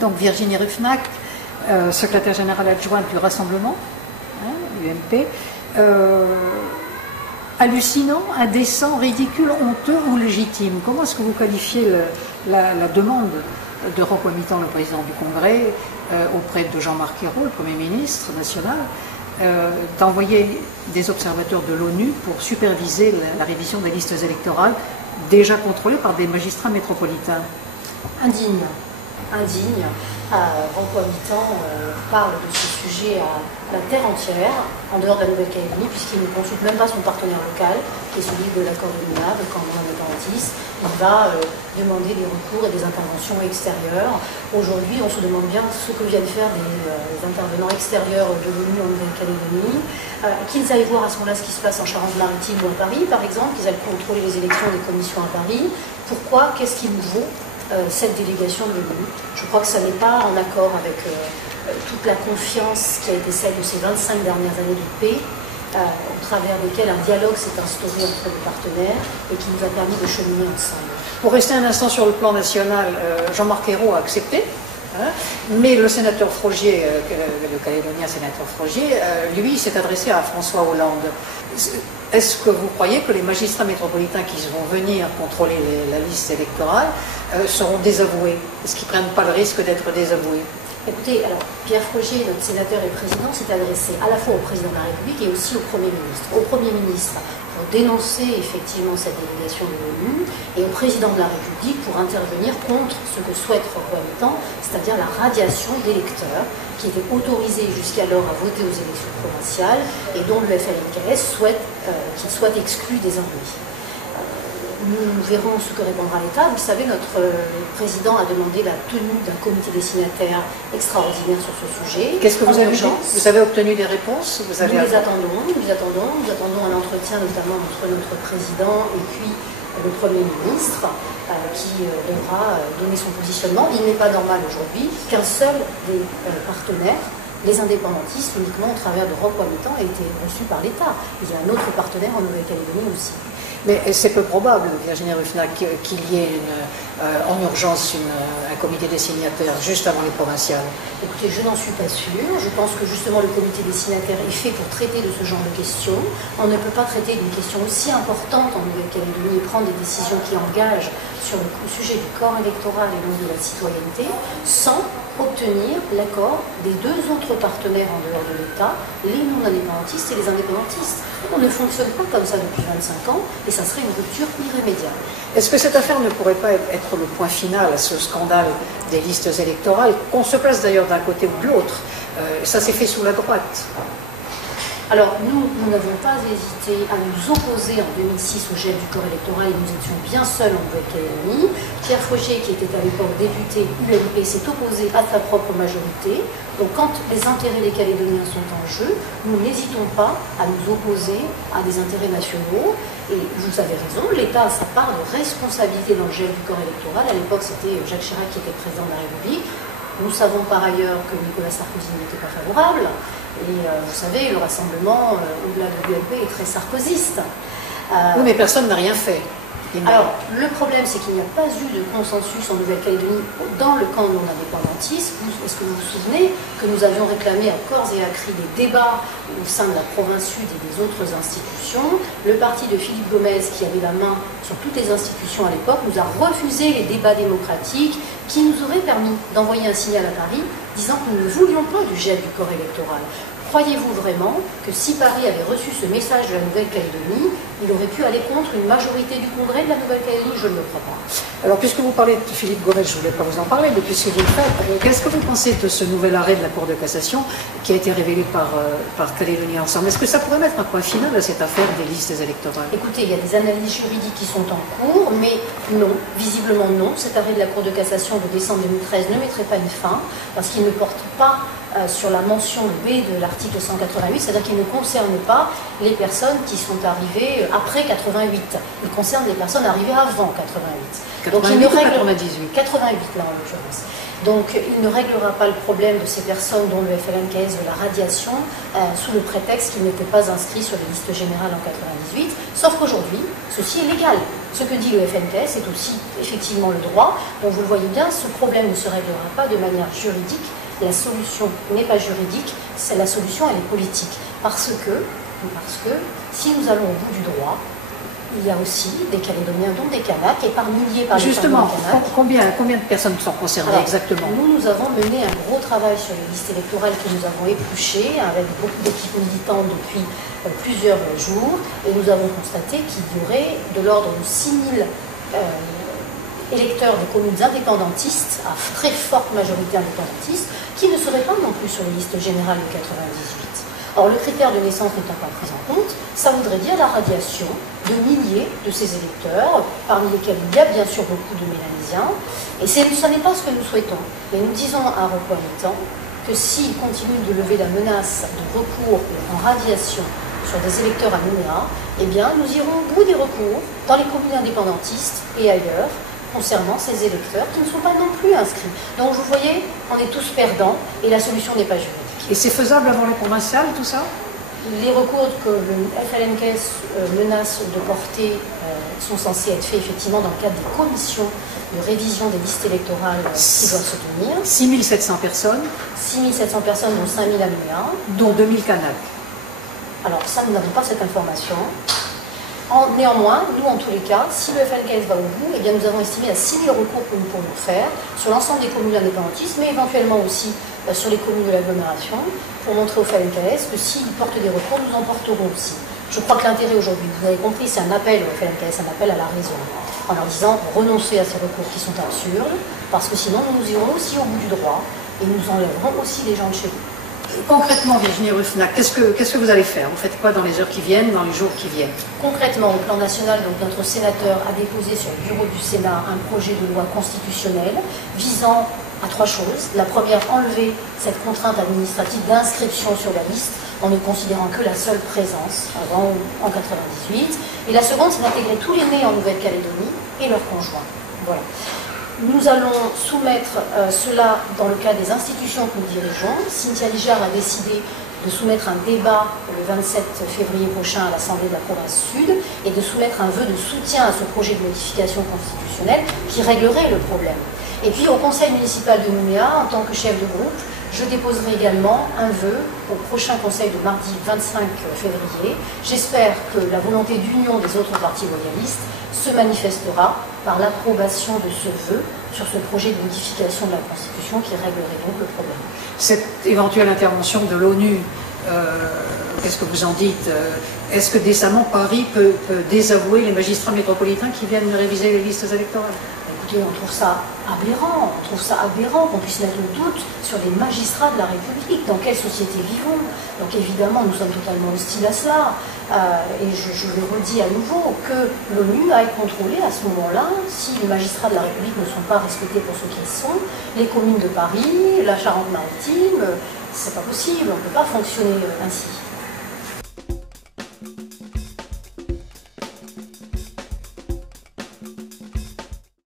Donc Virginie Ruffnac, secrétaire générale adjointe du Rassemblement, UMP, hallucinant, indécent, ridicule, honteux ou légitime. Comment est-ce que vous qualifiez la demande de Roch Wamitan, le président du Congrès, auprès de Jean-Marc Ayrault, le Premier ministre national, d'envoyer des observateurs de l'ONU pour superviser la révision des listes électorales déjà contrôlées par des magistrats métropolitains? Indigne. Indigne. Roch Wamitan parle de ce sujet à la terre entière, en dehors de la Nouvelle-Calédonie, puisqu'il ne consulte même pas son partenaire local, qui est celui de l'accord de Nouméa, le camp indépendantiste. Il va demander des recours et des interventions extérieures. Aujourd'hui, on se demande bien ce que viennent faire des intervenants extérieurs de l'ONU en Nouvelle-Calédonie, qu'ils aillent voir à ce moment-là ce qui se passe en Charente-Maritime ou à Paris, par exemple, qu'ils aillent contrôler les élections des commissions à Paris. Pourquoi? Qu'est-ce qu'il nous vaut cette délégation de l'ONU? Je crois que ça n'est pas en accord avec toute la confiance qui a été celle de ces 25 dernières années de paix, au travers desquelles un dialogue s'est instauré entre les partenaires et qui nous a permis de cheminer ensemble. Pour rester un instant sur le plan national, Jean-Marc Ayrault a accepté, mais le sénateur Frogier, le Calédonien sénateur Frogier, lui s'est adressé à François Hollande. Est-ce que vous croyez que les magistrats métropolitains qui vont venir contrôler la liste électorale seront désavoués? Est-ce qu'ils ne prennent pas le risque d'être désavoués? Écoutez, alors Pierre Frogier, notre sénateur et président, s'est adressé à la fois au président de la République et aussi au Premier ministre. Au Premier ministre pour dénoncer effectivement cette délégation de l'ONU et au président de la République pour intervenir contre ce que souhaite Roch Wamitan, c'est-à-dire la radiation d'électeurs qui étaient autorisés jusqu'alors à voter aux élections provinciales et dont le FLNKS souhaite qu'ils soient exclus désormais. Nous verrons ce que répondra l'État. Vous savez, notre président a demandé la tenue d'un comité des signataires extraordinaire sur ce sujet. Qu'est-ce que vous avez dit? Vous avez obtenu des réponses? Nous les attendons. Nous attendons un entretien notamment entre notre président et puis le Premier ministre qui devra donner son positionnement. Il n'est pas normal aujourd'hui qu'un seul des partenaires, les indépendantistes, uniquement au travers de Roch Wamitan, ait été reçu par l'État. Il y a un autre partenaire en Nouvelle-Calédonie aussi. Mais c'est peu probable, Virginie Ruffnac, qu'il y ait en urgence un comité des signataires juste avant les provinciales. Écoutez, je n'en suis pas sûre. Je pense que justement le comité des signataires est fait pour traiter de ce genre de questions. On ne peut pas traiter d'une question aussi importante en Nouvelle-Calédonie et prendre des décisions qui engagent sur le sujet du corps électoral et donc de la citoyenneté sans obtenir l'accord des deux autres partenaires en dehors de l'État, les non-indépendantistes et les indépendantistes. On ne fonctionne pas comme ça depuis 25 ans et ça serait une rupture irrémédiable. Est-ce que cette affaire ne pourrait pas être le point final à ce scandale des listes électorales, qu'on se place d'ailleurs d'un côté ou de l'autre? Ça s'est fait sous la droite. Alors, nous n'avons pas hésité à nous opposer en 2006 au gel du corps électoral et nous étions bien seuls en Nouvelle-Calédonie. Pierre Frogier, qui était à l'époque député UMP, s'est opposé à sa propre majorité. Donc, quand les intérêts des Calédoniens sont en jeu, nous n'hésitons pas à nous opposer à des intérêts nationaux. Et vous avez raison, l'État a sa part de responsabilité dans le gel du corps électoral. À l'époque, c'était Jacques Chirac qui était président de la République. Nous savons par ailleurs que Nicolas Sarkozy n'était pas favorable. Et vous savez, le rassemblement, au-delà de l'UMP, est très sarkozyste. Oui, mais personne n'a rien fait. Alors, le problème, c'est qu'il n'y a pas eu de consensus en Nouvelle-Calédonie dans le camp non indépendantiste. Est-ce que vous vous souvenez que nous avions réclamé à corps et à cri des débats au sein de la province sud et des autres institutions? Le parti de Philippe Gomez, qui avait la main sur toutes les institutions à l'époque, nous a refusé les débats démocratiques qui nous auraient permis d'envoyer un signal à Paris disant que nous ne voulions pas du gel du corps électoral. Croyez-vous vraiment que si Paris avait reçu ce message de la Nouvelle-Calédonie, il aurait pu aller contre une majorité du Congrès de la Nouvelle-Calédonie? Je ne le crois pas. Alors, puisque vous parlez de Philippe Gomez, je ne voulais pas vous en parler, mais puisque vous le faites, qu'est-ce que vous pensez de ce nouvel arrêt de la Cour de cassation qui a été révélé par Calédonie Ensemble? Est-ce que ça pourrait mettre un point final à cette affaire des listes électorales? Écoutez, il y a des analyses juridiques qui sont en cours, mais non, visiblement non. Cet arrêt de la Cour de cassation de décembre 2013 ne mettrait pas une fin, parce qu'il ne porte pas sur la mention B de l'article 188, c'est-à-dire qu'il ne concerne pas les personnes qui sont arrivées après 88. Il concerne les personnes arrivées avant 88. 88 donc, il ne règle 98. 88 là en l'occurrence. Donc il ne réglera pas le problème de ces personnes dont le FLNKS veut la radiation sous le prétexte qu'ils n'étaient pas inscrits sur les listes générales en 98, sauf qu'aujourd'hui, ceci est légal. Ce que dit le FNKS est aussi effectivement le droit. Donc vous le voyez bien, ce problème ne se réglera pas de manière juridique. La solution n'est pas juridique, la solution elle est politique. Parce que si nous allons au bout du droit, il y a aussi des Calédoniens, dont des Kanaks, et par milliers par Justement, combien de personnes sont concernées? Alors, exactement? Nous avons mené un gros travail sur les listes électorales que nous avons épluchées avec beaucoup d'équipes militantes depuis plusieurs jours, et nous avons constaté qu'il y aurait de l'ordre de 6 000 électeurs des communes indépendantistes, à très forte majorité indépendantiste, qui ne seraient pas non plus sur les listes générales de 98. Or, le critère de naissance n'étant pas pris en compte, ça voudrait dire la radiation de milliers de ces électeurs, parmi lesquels il y a bien sûr beaucoup de Mélanésiens. Et ce n'est pas ce que nous souhaitons. Mais nous disons à Rocco-Habitant que s'il continue de lever la menace de recours en radiation sur des électeurs à Nouméa, eh bien, nous irons au bout des recours dans les communes indépendantistes et ailleurs, concernant ces électeurs qui ne sont pas non plus inscrits. Donc, vous voyez, on est tous perdants et la solution n'est pas juridique. Et c'est faisable avant les provinciales, tout ça? Les recours que le FLNKS menace de porter sont censés être faits effectivement dans le cadre des commissions de révision des listes électorales qui doivent se tenir. 6 700 personnes. 6 700 personnes, dont 5 000 à Nouméa. Dont 2 000 Kanaks. Alors ça, nous n'avons pas cette information. Néanmoins, nous, en tous les cas, si le FLKS va au bout, eh bien, nous avons estimé à 6 000 recours que nous pourrions faire sur l'ensemble des communes indépendantistes, mais éventuellement aussi sur les communes de l'agglomération, pour montrer au FLKS que s'ils portent des recours, nous en porterons aussi. Je crois que l'intérêt aujourd'hui, vous avez compris, c'est un appel au FLKS, un appel à la raison, en leur disant renoncez à ces recours qui sont absurdes, parce que sinon nous irons aussi au bout du droit et nous enlèverons aussi les gens de chez vous. Concrètement, Virginie Ruffnac, qu'est-ce que vous allez faire? Vous faites quoi dans les heures qui viennent, dans les jours qui viennent? Concrètement, au plan national, donc, notre sénateur a déposé sur le bureau du Sénat un projet de loi constitutionnelle visant à 3 choses. La première, enlever cette contrainte administrative d'inscription sur la liste en ne considérant que la seule présence avant en 98. Et la seconde, c'est d'intégrer tous les nés en Nouvelle-Calédonie et leurs conjoints. Voilà. Nous allons soumettre cela dans le cadre des institutions que nous dirigeons. Cynthia Lijard a décidé de soumettre un débat le 27 février prochain à l'Assemblée de la province Sud et de soumettre un vœu de soutien à ce projet de modification constitutionnelle qui réglerait le problème. Et puis au conseil municipal de Nouméa, en tant que chef de groupe, je déposerai également un vœu au prochain conseil de mardi 25 février. J'espère que la volonté d'union des autres partis loyalistes se manifestera par l'approbation de ce vœu sur ce projet de modification de la Constitution qui réglerait donc le problème. Cette éventuelle intervention de l'ONU, qu'est-ce que vous en dites? Est-ce que décemment Paris peut désavouer les magistrats métropolitains qui viennent réviser les listes électorales? Écoutez, on trouve ça aberrant qu'on puisse mettre le doute sur les magistrats de la République. Dans quelle société vivons? Donc évidemment, nous sommes totalement hostiles à cela. Et je le redis à nouveau, que l'ONU aille contrôler à ce moment-là si les magistrats de la République ne sont pas respectés pour ce qu'ils sont. Les communes de Paris, la Charente-Maritime, c'est pas possible, on ne peut pas fonctionner ainsi.